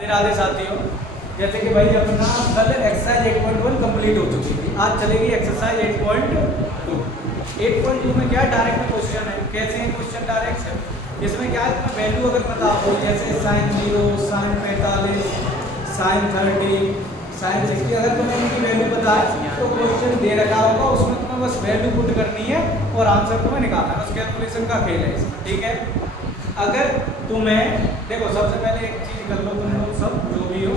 राधे साथियों, जैसे कि भाई अपना कल एक्सरसाइज 8.1 कंप्लीट हो चुकी थी। आज चलेगी एक्सरसाइज 8.2। 8.2 में क्या डायरेक्ट क्वेश्चन है। कैसे हैं क्वेश्चन डायरेक्ट है। इसमें क्या है, तुम्हें वैल्यू अगर पता हो, जैसे sin 0, sin 45, sin 30, sin 60, अगर तुम्हें इनकी वैल्यू पता है तो क्वेश्चन दे रखा होगा, उसमें तुम्हें बस वैल्यू पुट करनी है और आंसर तुम्हें निकालना है। बस कैलकुलेशन का खेल है इसमें, ठीक है। अगर तुम्हें देखो, सबसे पहले एक चीज कर लो तुम लोग सब जो भी हो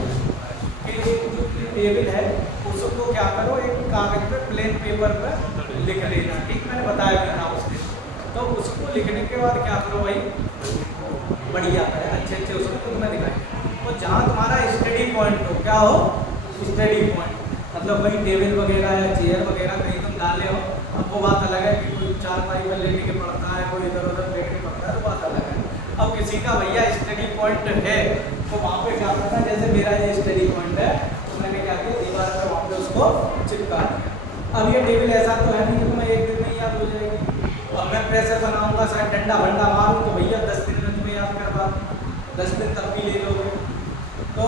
कि जो टेबल है उसको क्या करो, एक कागज पे प्लेन पेपर पे लिख लेना। ठीक, मैंने बताया था उसके, तो उसको लिखने के बाद क्या करो भाई, बढ़िया है अच्छे अच्छे उसको तुम्हें दिखाएंगे। तो जहाँ तुम्हारा स्टडी पॉइंट हो, क्या हो स्टडी पॉइंट, मतलब भाई टेबल वगैरह या चेयर वगैरह कहीं तुम डाले हो। अब वो बात अलग है कि कोई चारपाई पर लेने के पड़ता है, कोई इधर उधर लेने के पड़ता है, तो बात अलग है। अब किसी का भैया स्टडी पॉइंट है तो वहाँ पे क्या करना है, जैसे मेरा ये स्टडी पॉइंट है तो मैंने क्या किया, दीवार पर वहाँ पे उसको चिपका दिया। अब ये टेबल ऐसा तो है नहीं कि तुम्हें एक दिन में याद हो जाएगी। अब मैं प्रेशर बनाऊंगा, शायद डंडा भंडा मारूँ तो भैया 10 दिन में तुम्हें याद कर पाऊँ, 10 दिन तक भी ले लोगे। तो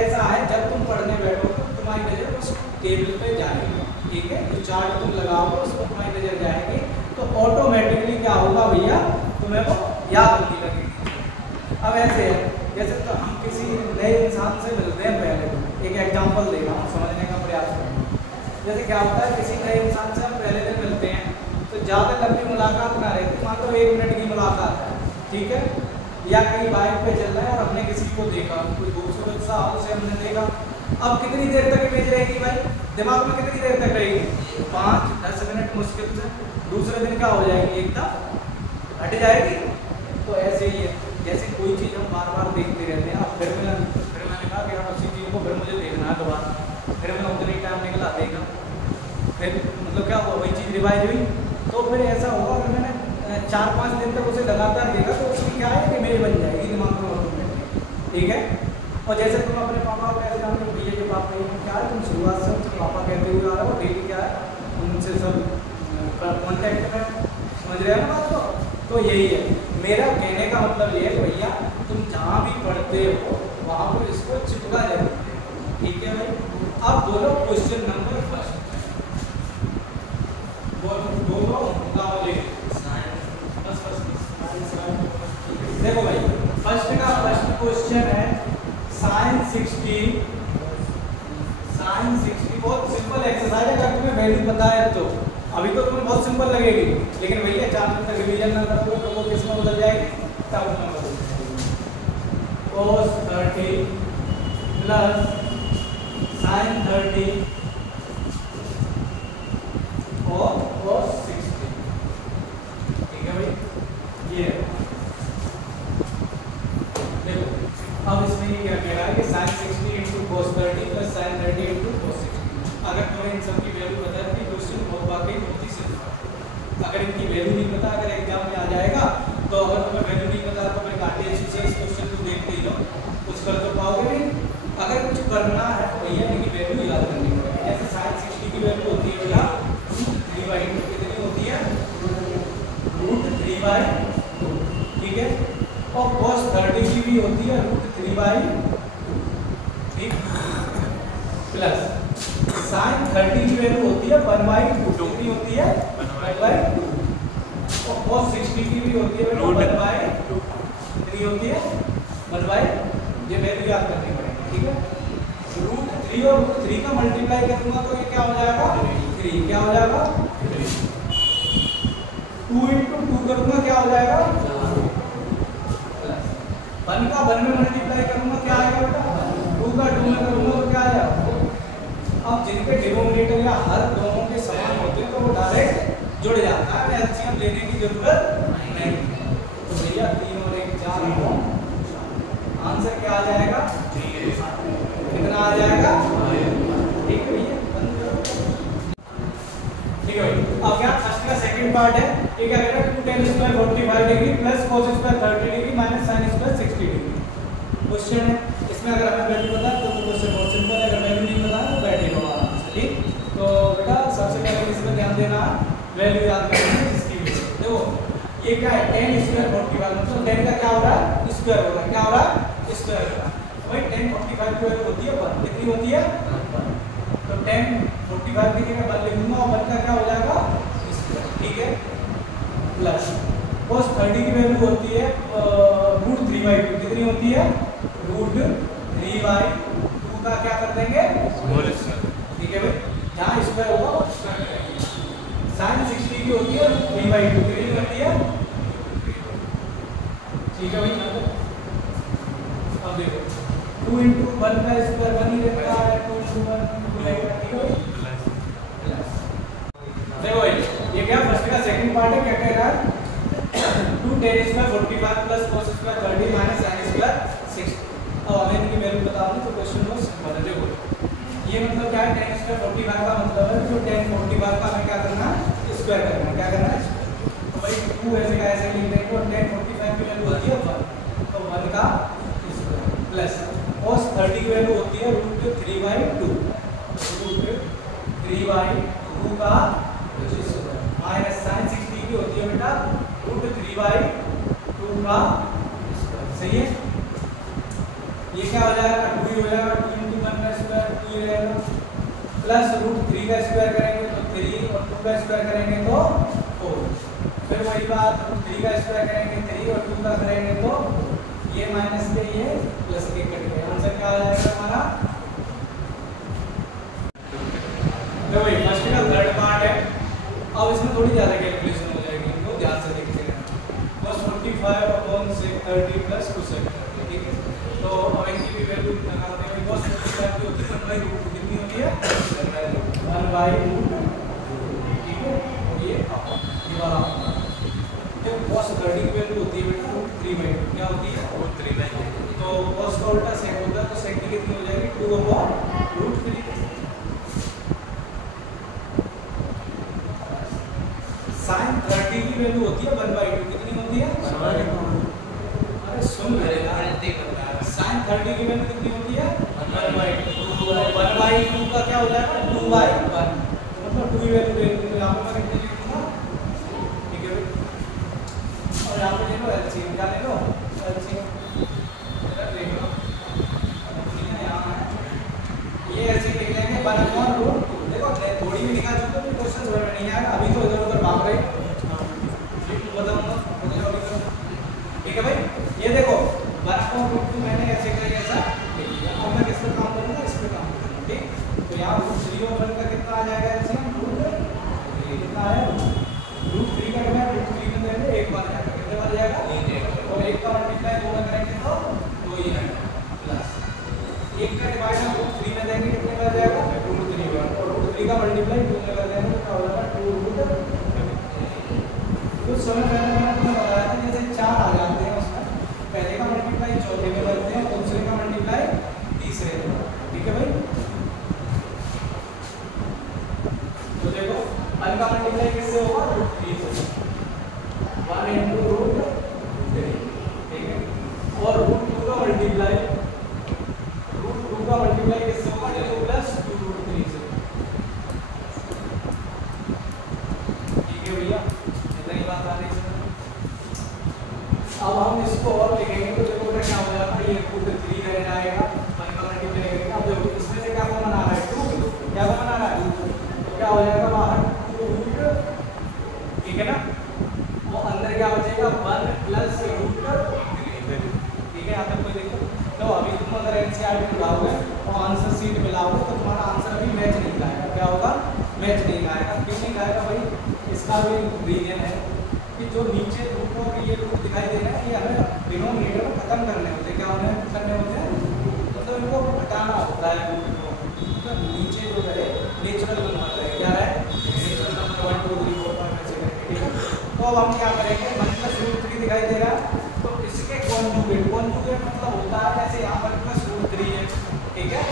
ऐसा है, जब तुम पढ़ने बैठो तो तुम्हारी नज़र उस टेबल पे जाएगी, ठीक है। जो चार्ट तुम लगाओगे उस पर तुम्हारी नज़र जाएगी तो ऑटोमेटिकली क्या होगा भैया, तुम्हें वो याद होने लगेगी। अब ऐसे है, जैसे तो हम किसी नए इंसान से मिलते हैं, पहले एक एग्जांपल दे रहा हूँ, समझने का प्रयास करें। जैसे क्या होता है, किसी नए इंसान से हम पहले दिन मिलते हैं तो ज़्यादा लंबी मुलाकात ना रहती, मान लो 1 मिनट की मुलाकात है, ठीक है। या कहीं बाइक पे चल रहा है और हमने किसी को देखा, कोई खूबसूरत सा उसे हमने देखा। अब कितनी देर तक इमेज रहेगी भाई दिमाग में, कितनी देर तक रहेगी, 5-10 मिनट मुश्किल से। दूसरे दिन क्या हो जाएगी, एकदम हट जाएगी। तो ऐसे ही है, जैसे कोई चीज़ हम बार बार देखते रहते हैं। अब फिर मैंने कहा कि हम उसी चीज़ को फिर मुझे देखना है दोबारा, फिर मैंने उतनी टाइम निकला देखा, फिर मतलब क्या हुआ, वही चीज़ रिवाइज हुई। तो फिर ऐसा होगा, अगर मैंने 4-5 दिन तक उसे लगातार देखा तो उसकी क्या है, इमेज बन जाएगी दिमाग में ऑटोमेटिक, ठीक है। और जैसे तुम अपने पापा को कैसे जानते हो, भैया के पापा ये क्या है, तुम शुरुआत से उनसे पापा कहते हुए आ रहे हो, डेली क्या है उनसे सब कॉन्टैक्ट में, समझ रहे हो ना बात को। तो यही है, मेरा कहने का मतलब ये है भैया, तुम जहाँ भी पढ़ते हो वहाँ पर इसको चिपका जरूर, ठीक है भाई। अब बोलो क्वेश्चन नंबर फर्स्ट, बोलो देखो भाई, फर्स्ट क्वेश्चन है sin 60। बहुत सिंपल एक्सरसाइज है, अगर तुम्हें वैल्यू पता है तो। अभी तो तुम्हें बहुत सिंपल लगेगी, लेकिन भैया 4 दिन तक रिवीजन ना करोगे तो वो किसमें बदल जाएगी, तब में बदल जाएगी। cos 30 प्लस sin 30 और cos 60, ठीक है भाई। ये देखो, अब इसमें ये क्या कह रहा है कि sin 60 × cos 30 plus sin 30 × cos 60। अगर तुम्हें इन सब की वैल्यू पता है तो क्वेश्चन बहुत वाकई बहुत ही सिंपल है। अगर इनकी वैल्यू नहीं पता, अगर एग्जाम में आ जाएगा तो अगर तुम्हें वैल्यू नहीं पता तो फिर काटिए से इस क्वेश्चन को देखते ही लो, कुछ कर तो पाओगे नहीं। अगर कुछ करना है तो भैया इनकी वैल्यू याद करनी पड़ेगी। जैसे sin 60 की वैल्यू होती है भैया √3/2, कितनी होती है, √3/2, ठीक है। और cos 30 की भी होती है √3/2, ठीक, प्लस sin 30 की वैल्यू होती है 1/2, कितनी होती है 1/2, और cos 60 की भी होती है 1/2, कितनी होती है 1/2। ये वैल्यू याद करनी पड़ेगी, ठीक है। √3 और √3 का मल्टीप्लाई करूंगा तो ये क्या हो जाएगा, 3, क्या हो जाएगा 3। 2 × 2 करूंगा क्या हो जाएगा, 1 का 1 में मल्टीप्लाई करूंगा क्या आएगा बेटा, 2 का 2 में करूंगा तो क्या आएगा। अब जिनके डिनोमिनेटर या हर दोनों के समान होते हैं तो वो डायरेक्ट जुड़ जाता है, एलसीएम लेने की जरूरत नहीं। तो भैया 3 और 1 4, आंसर क्या आ जाएगा, कितना आ जाएगा, ठीक है भैया, ठीक है भाई। अब क्या फर्स्ट का सेकंड पार्ट है, ये क्या कह रहा है, 2 tan square 45 degree plus cos square 30 degree minus sin square 60 degree question है। इसमें अगर हमें वैल्यू पता है तो क्वेश्चन बहुत सिंपल है, अगर वैल्यू नहीं पता है तो बैठेगा आराम से, ठीक। तो बेटा सबसे पहले इसमें ध्यान देना, वैल्यू याद करनी है इसकी वैल्यू। देखो ये क्या है, tan स्क्वायर 45, मतलब tan का क्या हो रहा है, स्क्वायर हो रहा है, क्या हो रहा है, स्क्वायर हो रहा है। भाई tan 45 की वैल्यू होती है 1, कितनी होती है 1, तो tan 45 की जगह 1 लिखूंगा और 1 का क्या हो जाएगा स्क्वायर, ठीक है, प्लस cos 30 की वैल्यू होती है √3/2, कितनी होती है √3/2 का क्या कर देंगे होल स्क्वायर, ठीक है भाई, जहां स्क्वायर होगा वो स्क्वायर करेंगे। sin 60 की होती है √3/2, कितनी होती है, ठीक है भाई। अब देखो 2 × 1 का स्क्वायर 1 ही रहता है, 2 × 1 2 रहेगा, ठीक है प्लस। देखो भाई ये क्या फर्स्ट का सेकंड पार्ट है, क्या कह रहा है 2 tan square 45 plus cos square 30 minus sin square 60। अब हमें इनकी वैल्यू बता दूं तो क्वेश्चन बहुत सिंपल है। देखो ये मतलब क्या है, tan स्क्वायर 45 का मतलब है जो tan 45 का हमें क्या करना है स्क्वायर करना है, क्या करना है, तो भाई 2 ऐसे का ऐसे लिख देंगे और tan 45 की वैल्यू होती है 1, तो 1 का स्क्वायर प्लस cos 30 की वैल्यू होती है √3/2, √3/2 का स्क्वायर माइनस sin 60 की होती है बेटा √3/2 का स्क्वायर, सही है। ये क्या हो जाएगा 2 ही हो जाएगा, 2 × 1 का स्क्वायर 2 ही रहेगा, प्लस √3 का स्क्वायर करेंगे तो 3 और 2 का स्क्वायर करेंगे तो 4, फिर वही बात √3 का स्क्वायर करेंगे 3 और 2 का करेंगे तो ये माइनस के ये प्लस के कट गए, आंसर क्या आ जाएगा हमारा। तो भाई फर्स्ट का थर्ड पार्ट है, अब इसमें थोड़ी ज्यादा कैलकुलेशन हो जाएगी, इनको ध्यान से देखते हैं। cos 45/30 प्लस 2 ठीक है, तो अब इनकी भी वैल्यू लगाते हैं। cos 45 की होती है 1/√2, कितनी होती है 1/√2, ठीक है, ये वाला तो cos 30 की वैल्यू होती है बेटा √3/2, क्या होती है √3/2, तो cos का उल्टा sec होता है, तो sec की कितनी हो जाएगी 2/√3। sin 30 की वैल्यू होती है 1/2, कितनी होती है 1/2, अरे सुन रहे यार, sin 30 की वैल्यू कितनी होती है 1/2, 1/2 का क्या हो जाएगा 2/1, मतलब 2 की वैल्यू दे दी, तो यहाँ पे मैं कितनी लिखूंगा, ठीक है भाई, और यहाँ पे ले लो एलसीएम, क्या ले लो एलसीएम, इधर ले लो, ठीक है यहाँ है ये ऐसे लिख लेंगे 1/√2। देखो थोड़ी भी निकाल चुके तो क्वेश्चन समझ में नहीं आएगा, अभी तो इधर उधर भाग रहे बताऊंगा, ठीक है भाई। ये देखो 1/√2 मैंने ऐसे कर ऐसा लिख लिया, अब मैं किस पे काम करूंगा, इस पे काम करूंगा, ठीक, तो यहाँ √3 और 1 का कितना आ जाएगा एलसीएम, कितना है √3 का क्या √3 में देंगे 1 बार जाएगा, कितने बार जाएगा 1, और 1 का मल्टीप्लाई 2 में करेंगे तो 2 ही आएगा, प्लस 1 का डिवाइड हम √3 में देंगे कितने बार जाएगा √3, और √3 का मल्टीप्लाई 2 में कर देंगे तो क्या हो जाएगा 2√3। कुछ समय पहले मैंने तुम्हें बताया था जैसे 4 आ जाते हैं उसमें पहले का मल्टीप्लाई चौथे में करते हैं, दूसरे का मल्टीप्लाई तीसरे में, ठीक है भाई। तो देखो 1 का मल्टीप्लाई किससे होगा √3 से, 1 × √3, ठीक है, और √2 का मल्टीप्लाई किससे होगा 2 प्लस 2√3 से, ठीक है भैया, इतनी बात आ रही है। अब हम इसको और लिखेंगे तो देखो बेटा क्या हो जाएगा, ये √3 रह जाएगा, 1 का मल्टीप्लाई करेंगे, अब देखो इसमें से क्या कॉमन आ रहा है 2, क्या कॉमन आ रहा है, तो क्या हो जाएगा बाहर 2√, ठीक है ना, वो अंदर क्या बचेगा 1 प्लस √3, ठीक है, यहाँ तक कोई देखो। तो अभी तुम अगर एनसीईआरटी मिलाओगे और आंसर शीट मिलाओगे तो तुम्हारा आंसर अभी मैच नहीं खाएगा, क्या होगा मैच नहीं खाएगा, क्यों नहीं खाएगा भाई, इसका भी रीजन है कि जो नीचे रूटों के ये रूट दिखाई दे रहे हैं ये हमें डिनोमिनेटर में खत्म करने होते हैं, क्या उन्हें करने होते हैं, मतलब इनको हटाना होता है रूट को, मतलब नीचे जो है नेचुरल नंबर है, क्या है नेचुरल नंबर 1 2 3 4 5 ऐसे करके, ठीक है। तो अब हम क्या करेंगे 1 + √3 दिखाई दे रहा है तो इसके कॉन्जुगेट मतलब होता है जैसे यहाँ पर +√3 है, ठीक है,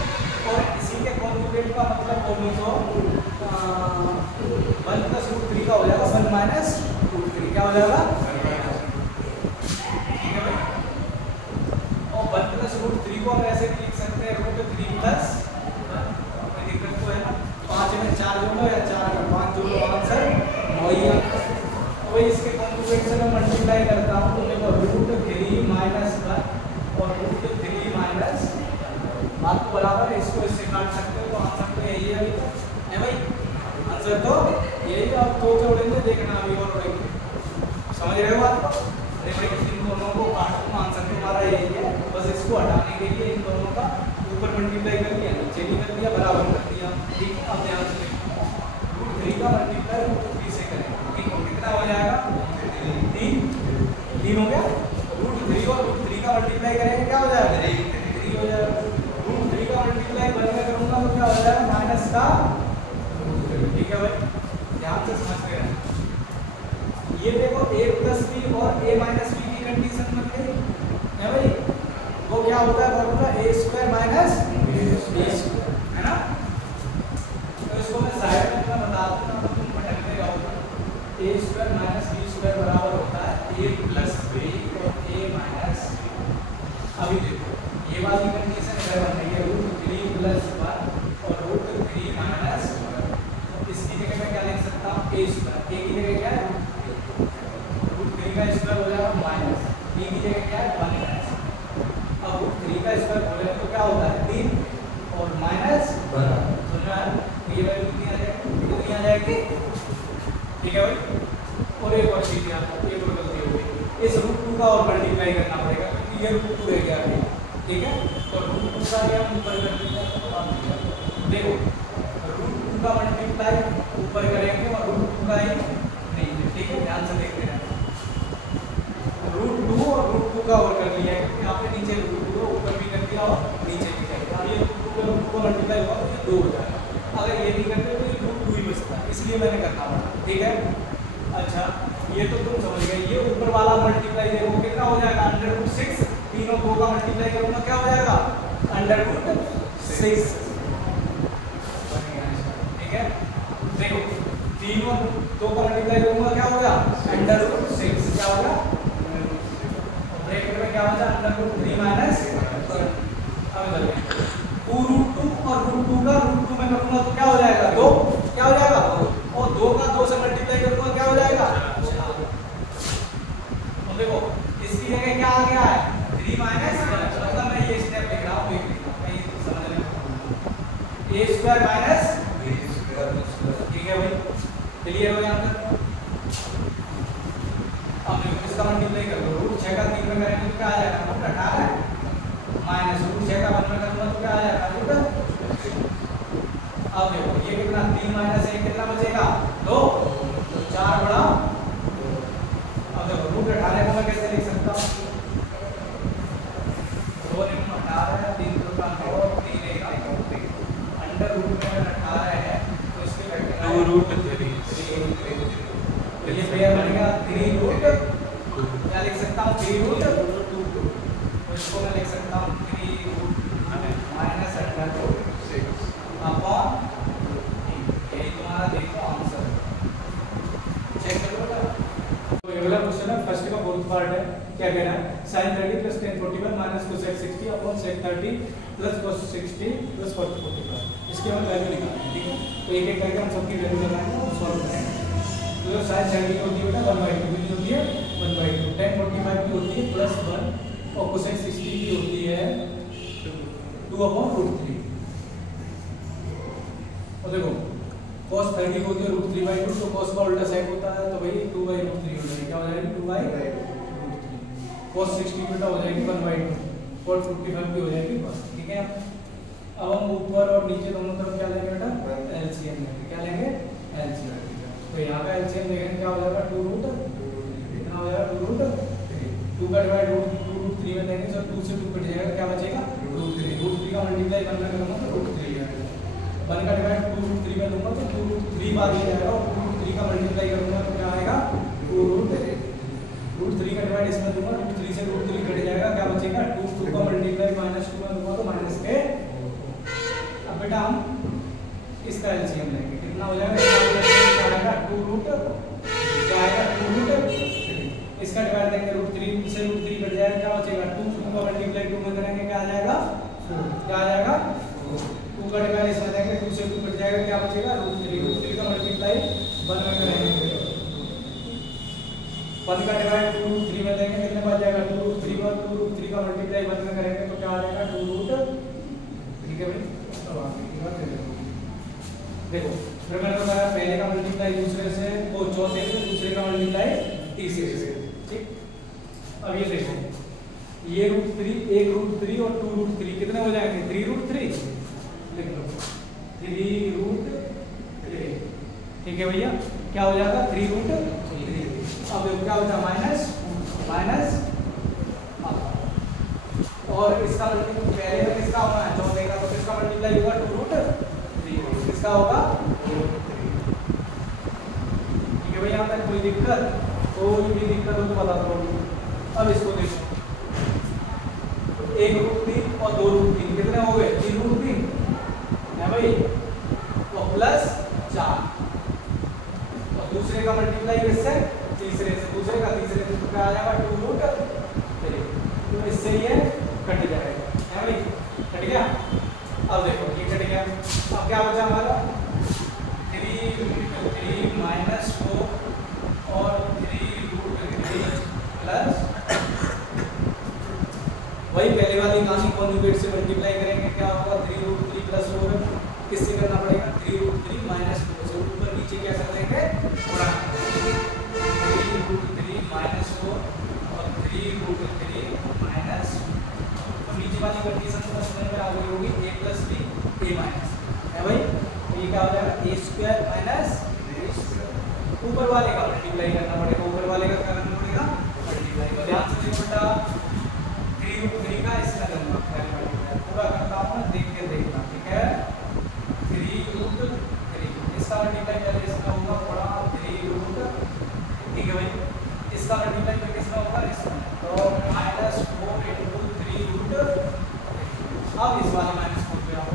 और इसी के कॉन्जुगेट का मतलब बोलूँ तो 1 + √3 का हो जाएगा 1 - √3, क्या हो जाएगा, ठीक है भाई, और 1 + √3 को हम ऐसे लिख सकते हैं √3 प्लस, कोई दिक्कत तो है ना, 5 में 4 जोड़ो या 4 में 5 जोड़ो, आंसर 9 ही आता है। तो भाई इसके कॉन्जुगेट से मैं मल्टीप्लाई करता हूँ तो देखो √3 - 1 और √3 - बात तो बराबर है, इसको इससे काट सकते हो तो आंसर तो यही है अभी है भाई, आंसर तो यही। अब दो जोड़ेंगे, देखना अभी और उड़ेंगे, समझ रहे हो बात को? अरे भाई इन दोनों को काट दो, आंसर तुम्हारा यही है, बस इसको हटाने के लिए इन दोनों का ऊपर मल्टीप्लाई कर दिया, नीचे भी कर दिया, बराबर कर दिया। ठीक, अब ध्यान से देखो, √3 का मल्टीप्लाई √3 से करें, ठीक है, कितना हो जाएगा? 3 हो गया। √3 और √3 का मल्टीप्लाई करेंगे क्या हो जाएगा? 3 हो जाएगा। √3 का मल्टीप्लाई बन में करूंगा तो क्या हो जाएगा? माइनस का √3। ठीक है भाई, ध्यान से समझते हैं। ये देखो a प्लस b और a माइनस b की कंडीशन बन गई है भाई, वो क्या होता है formula? a square minus b square, है ना? तो इसको मैं साइड में बता दूंगा तो तुम भटकते रहोगे। a square minus b square बराबर होता है a प्लस b और a माइनस b। अभी देखो ये वाली कंडीशन अगर बन रही है √3 प्लस 1 और √3 माइनस 1, इसकी जगह मैं क्या लिख सकता हूँ? a स्क्वायर, a की जगह क्या है? √3 का स्क्वायर हो जाएगा माइनस, b की जगह क्या है? 1 माइनस। अब √3 का स्क्वायर बोले तो क्या होता है? 3 और माइनस 1, समझ में आया? ये वैल्यू कितनी आ जाएगी? कितनी आ जाएगी? ठीक है भाई। और एक और चीज यहाँ पर एक और गलती हो गई, इस √2 का और मल्टीप्लाई करना पड़ेगा क्योंकि ये √2 रह गया अभी, ठीक है? तो √2 का ये हम ऊपर कर देंगे, देखो √2 का मल्टीप्लाई ऊपर करेंगे और √2 का ही नहीं, ठीक है? ध्यान से देखते हैं, √2 और √2 का और कर लिया है क्योंकि यहाँ पे नीचे √2 ऊपर भी कर दिया और नीचे भी कर दिया। अब ये √2 का मल्टीप्लाई होगा तो ये 2 हो जाएगा, अगर ये नहीं करते तो ये √2 ही बचता है, इसलिए मैंने करना पड़ा, ठीक है? अच्छा ये तो तुम समझ गए। ये ऊपर वाला मल्टीप्लाई देखो कितना हो जाएगा? √6, तीनों 2 का मल्टीप्लाई करूंगा क्या हो जाएगा? √6, ठीक है? देखो तीनों 2 का मल्टीप्लाई करूंगा क्या होगा? √6, क्या होगा? ब्रैकेट में क्या होगा? √3 माइनस 1। अब चलिए 2√2 और √2 का √2 में करूंगा तो क्या हो जाएगा? 2, क्या हो जाएगा? और 2 का 2 से मल्टीप्लाई करूंगा क्या हो जाएगा? तो देखो इसकी जगह क्या आ गया है? 3 माइनस 1, मतलब मैं ये स्टेप लिख रहा हूँ, नहीं समझने में, a square minus b square, ठीक है भाई? क्लियर हो यहाँ तक? अब देखो इसका मल्टीप्लाई कर लो, √6 का 3 में करेंगे तो क्या आ जाएगा? √18 माइनस √6 का 1 में करूंगा तो क्या आ जाएगा? अब देखो ये कितना? 3 माइनस 1 कितना बचेगा? 2, तो 4 बड़ा। अब देखो √18 को मैं कैसे लिख सकता हूँ? 2 × 18 3 × 9 3 × 1 अंडर रूट में 18 है तो इसके फैक्टर 2√3, तो ये पेयर बनेगा 3√2, क्या लिख सकता हूँ? 3√2, तो इसको मैं लिख सकता हूँ 3√6 अपॉन, यही तुम्हारा देखो आंसर, चेक कर लो। तो अगला क्वेश्चन है फर्स्ट का फोर्थ पार्ट है, क्या कह रहा है? sin 30 + tan 41 minus cosec 60 upon sec 30 + cos 60 + cot 45, इसकी हमें वैल्यू निकालनी है, ठीक है? तो एक एक करके हम सबकी वैल्यू लगाएंगे और सॉल्व करेंगे। तो sin 30 होती है बेटा 1/2 कितनी होती है? 1/2, tan 45 की होती है +1 और cosec 60 की होती है 2/√3। और देखो cos 30 होती है √3/2, तो cos का उल्टा sec होता है तो भाई 2/√3 हो जाएगी, क्या हो जाएगी? 2/√3। cos 60 बेटा हो जाएगी 1/2, cot 45 की हो जाएगी बस, ठीक है? अब हम ऊपर और नीचे दोनों तरफ क्या लेंगे बेटा? एलसीएम लेंगे, क्या लेंगे? एलसीएम। तो यहाँ का एलसीएम देखेंगे क्या हो जाएगा? 2√3, कितना हो जाएगा? 2√3, 2 का डिवाइड √3 में देंगे तो 2 से 2 कट जाएगा, क्या बचेगा? √3 का मल्टीप्लाई करना करूँगा तो √3 आएगा, 1 का डिवाइड 2√3 में दूंगा तो 2√3 बार ही आएगा और 2√3 का मल्टीप्लाई करूंगा तो क्या आएगा? √3 का डिवाइड इसमें दूंगा, √3 से √3 कट जाएगा, क्या बचेगा? 2 का मल्टीप्लाई -2 में दूंगा तो माइनस के। अब बेटा हम इसका एलसीएम लेंगे, कितना हो जाएगा? क्या आएगा? 2√3, क्या आएगा? 2√3, इसका डिवाइड देंगे √3 से √3 कट जाएगा, क्या बचेगा? 2 का मल्टीप्लाई 2 में करेंगे क्या आ जाएगा? 4, क्या आ जाएगा? 2 का डिवाइड इसमें देंगे 2 से 2 कट जाएगा, क्या बचेगा? √3 का मल्टीप्लाई 1 में करेंगे, 1 का डिवाइड 2√3 में देंगे, कितने बच जाएगा? 2√3 और 2√3 का मल्टीप्लाई 1 में करेंगे तो क्या आ जाएगा? 2√3, ठीक है भाई। देखो फिर मैंने बताया पहले का मल्टीप्लाई दूसरे से, वो चौथे से, दूसरे का मल्टीप्लाई तीसरे से, ठीक। अब ये देखो ये √3, एक √3 और 2√3 कितने हो जाएंगे? 3√3 लिख लो, 3√3, ठीक है भैया। क्या हो जाएगा? 3√3। अब क्या होता है? माइनस और इसका मल्टीप्लाई पहले में किसका होना है? चौथे का, तो किसका मल्टीप्लाई होगा? 2√3, किसका होगा? 3। ठीक है भैया, यहाँ तक कोई दिक्कत? कोई भी दिक्कत हो तो बता दो। अब इसको देखो, एक √3 और 2√3 कितने हो गए? 3√3 है भाई, तो प्लस 4 और दूसरे का मल्टीप्लाई किससे? तीसरे से, दूसरे का तीसरे से, तो क्या आ जाएगा? 2√3, तो इससे ये कट जाएगा, है भाई, कट गया। अब देखो ये कट गया, अब क्या बचा हमारा? 3√3 माइनस 4 और 3√3 प्लस, वही पहले वाली कहानी, कॉन्जुगेट से मल्टीप्लाई करेंगे, क्या होगा? 3√3 प्लस 4, किससे करना पड़ेगा? 3√3 माइनस 4 से ऊपर नीचे क्या कर देंगे? गुणा, 3√3 माइनस 4 और 3√3 माइनस, तो नीचे वाली कंडीशन तो समझ में आ गई होगी, a plus b a minus, है भाई। तो ये क्या हो जाएगा? a² माइनस ऊपर वाले का मल्टीप्लाई करना पड़ेगा, ऊपर वाले का क्या करना पड़ेगा? मल्टीप्लाई। तो ध्यान से बेटा 3√3 का इसका करना पड़ेगा, पूरा करता हूं मैं, देख के देखना, ठीक है। 3√3 इसका मल्टीप्लाई पहले इसका होगा, थोड़ा 3√, ठीक है भाई। इसका मल्टीप्लाई फिर किसका होगा? इसका, तो -4 × 3√, अब इस वाले -4 पे आओ,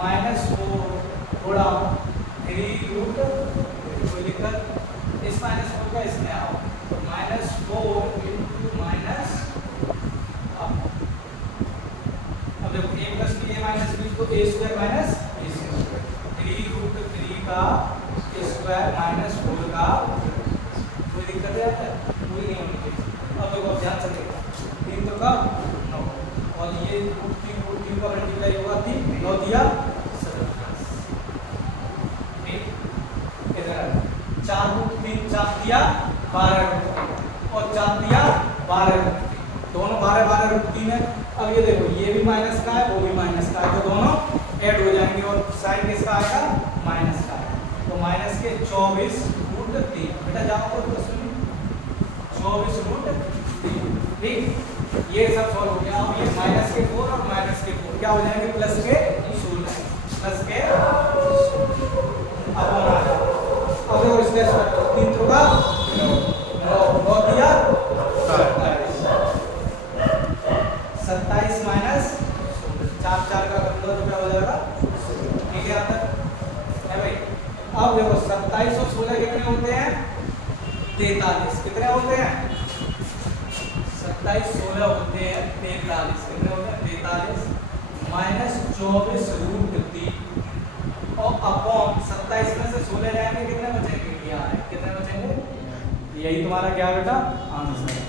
-4 थोड़ा 3√, कोई दिक्कत? इस -4 का इसमें आओ, तो -4 × माइनस, अब देखो a plus b a minus b, तो a² माइनस a², 3√3 का स्क्वायर माइनस 4 का, कोई दिक्कत है? कोई नहीं होनी चाहिए। अब देखो ध्यान से देखो, 3 तो का 9 और ये √3 का मल्टीप्लाई होगा 3, 9 दिया 27, ठीक। इधर 4√3 4 दिया 12 और 4 दिया 12, दोनों 12 है। अब ये देखो ये भी माइनस का है, वो भी माइनस का है, तो दोनों ऐड हो जाएंगे और साइन किसका आएगा? माइनस का है, तो माइनस के 24√3, बेटा जाओ तो सुनिए, 24√3, ठीक। ये सब सॉल्व हो गया। अब ये माइनस के 4 और माइनस के 4 क्या हो जाएंगे? प्लस के 0, प्लस के 0। अब देखो इसके 3 तो का 9 दिया 27 माइनस 4 का कर लो तो क्या हो जाएगा? ठीक है, यहाँ तक है भाई। अब देखो 27 और 16 कितने होते हैं? 43। कितने होते हैं? 27 16 होते हैं 43। कितने होते हैं? 43 माइनस 24√3 और अपॉन 27 में से 16 जाएंगे, कितने बचेंगे? 11। कितने बचेंगे? यही तुम्हारा क्या बेटा? आंसर।